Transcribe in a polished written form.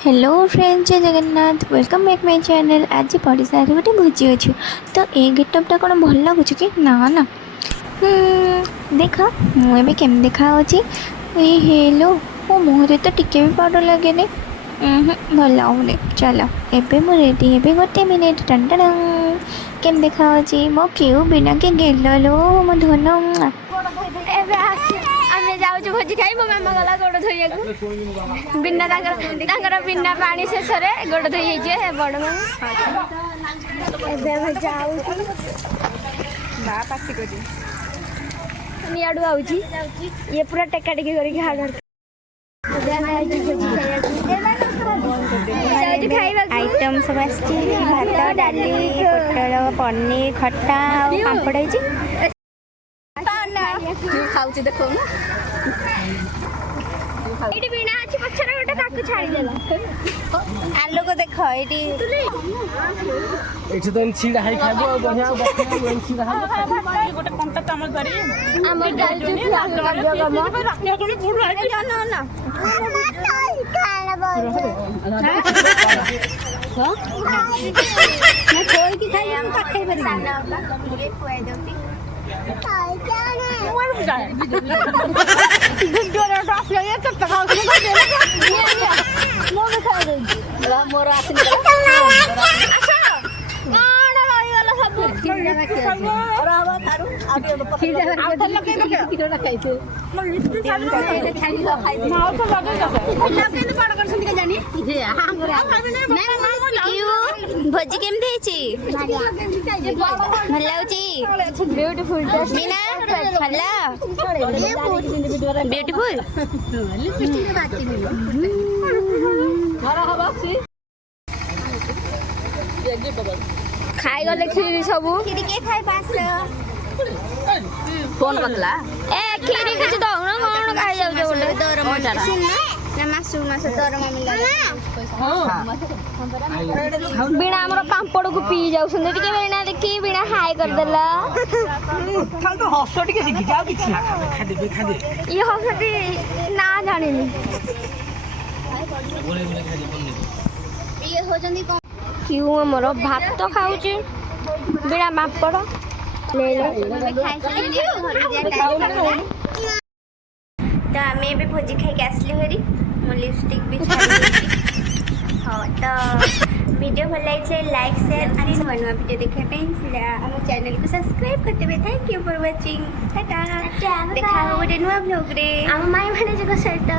Hello friends, जय Jagannath. Welcome back my channel. आज पड़ीसा गोटे भोजी अच्छे तो ये गेटअपटा कौन भल लगुच कि ना ना। देख मुझे केम देखा हेलो मो मुहरे तो टिके भी पाउडर लगे भल लगुनि। चलो एबे मु रेडी हे गोटे मिनिट। टन टन केम देखा मो क्यू बिना के गेल लो मो धन जाऊँ भोजी खाई मो मामा गला गोड़ धोइया बिना बिना पानी शेष गोड़ धोई बड़ माड़ू आऊँगी ये पूरा टेका टेकी करके आइटम सब भात डाली पोटल पनीर खट्टा पापड़ खाऊ देख ये बीणा अच्छी पछर गोटे ताकू छाड़देला आलो को देख एठी तो छीड़ा हाई खाबो बढ़िया बखिया छीड़ा हाई गोटे कांटेक्ट हमर करी हमर गाल जो राखिया कोनी पूरा हाई ना ना खाना मैं कोई की खाई हम खाई बरी सामने ये खुआई दोती खाई क्या ने मोर जाए वीडियो रे डास ये तो खाओ के ये मो में खा दे मोर आसिन अच्छा कौन रही वाला सब और आवा थारू आबे खीर के किरोड़ा खाइते मो लिट्टी सब खाई लो खाई दे मां तो लगे लगे तो बड़ कर सुन के जानी जे हमरा नहीं क्यों भोजी केम देछि भल लाउची ब्यूटीफुल मीना भल ब्यूटीफुल लिपस्टिक बाती घर हबा सी खाई गले खीरी सब खीरी के खाई पास फोन बदला ए खीरी कुछ दो ना कोन खाई जाउ जो बोले दर मोटा ना मासु मासु दर मिला बिना हमर पांपड़ को पी जाउ सुन टिके बिना देखी बिना हाय कर देला खाल तो हंस टिके सिखि जाओ किछ ना खा दे ये हंसटी ना जानिनी ये हो जंदी क्यों हमर भात तो खाउची बिना पांपड़ ले ले तो आमे भी भोजी खाई के आसली हरी मो लिपस्टिक भी छाड़ी हाँ तो वीडियो भल लगे लाइक शेयर और नुआ नुआ वीडियो देखा आम चैनल को सब्सक्राइब करते हुए thank you for watching Tata देखा गोटे नुआ ब्लॉग रे आम माई भाने सहित।